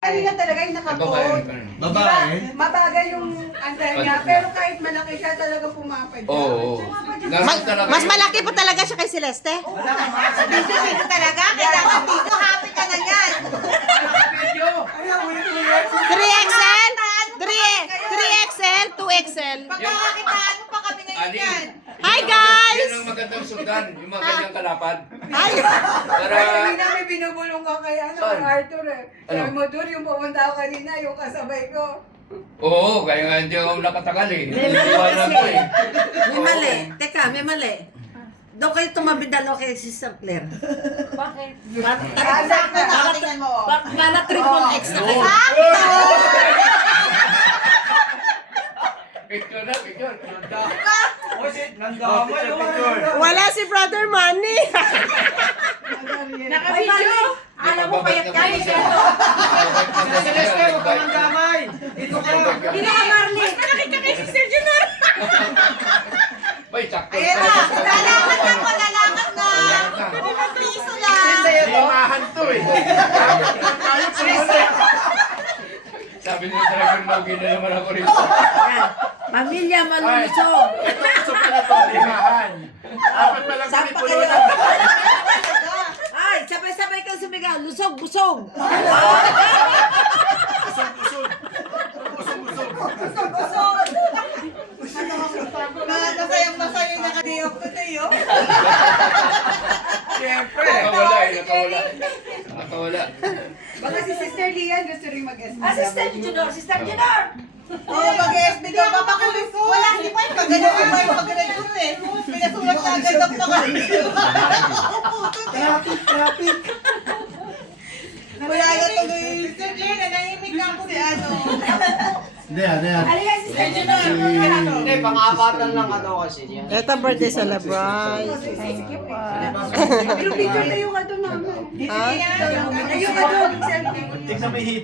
Kanina talaga yung nakapot. Babae? Mabagay yung andar niya, pero kahit malaki siya talaga pumapadya. Oo. Mas malaki pa talaga siya kay Celeste? Dito talaga, kailangan dito, happy ka na yan. 3XL? 3XL? 2XL? Pagkakakitaan mo pa kami ngayon yan. Hi guys! Yan ang magandang sundan, yung mga ganyang kalapad. Hi! Para, Hindi namin binubulong ka kay Saan? Arthur eh. Ano? Sabi mo doon, yung pumunta ako kanina, yung kasabay ko. oo, kaya nga hindi ako nakatagal eh. Iwanan ko eh. May mali. Teka, may mali. Doon kayo tumabi dalawa kay Sister Claire. Bakit? Tingnan mo. Para triple X na kayo. Picture na, picture. Wala si Brother Manny! Nakabidyo. Alam mo, payat ka eh. Celeste, huwag ka ng damay. Dito ka. Hindi ka, Marley. Nakita kay Sister Junor. Bay, sakto. Ayan na, lalakad na po, lalakad na. 5 piso lang. Limahan to eh. Sabi niya talagang logi na naman ako rin. Pamilya malulusog. Gusto pa na to, limahan. Apat pa lang kami Sapa kayo. pulunan. Ay, sabay-sabay kang sumigaw. Lusog, busog. Masayang-masaya yung nakadiyok ko tayo. Siyempre. Nakawala eh, nakawala. Nakawala. Baka si Sister Lian gusto rin mag-SB. Sister Junor, Sister Junor! Oo, mag-SB ka pa makulit ko. Wala, hindi pa yung pag-ganun ko yung pag-ganun eh. Pinasulat na agad ang pangalan. Traffic. Wala na tuloy. Sister Lian, nanahimik na ako si ano. Hindi, ano yan? Halika, Sister Junor! Hindi, pang-apatan lang daw kasi yan. Ito birthday celebrate. Pero picture tayo ka doon naman. Ha? Tayo ka doon. Selfie. Tignan mo yung hit.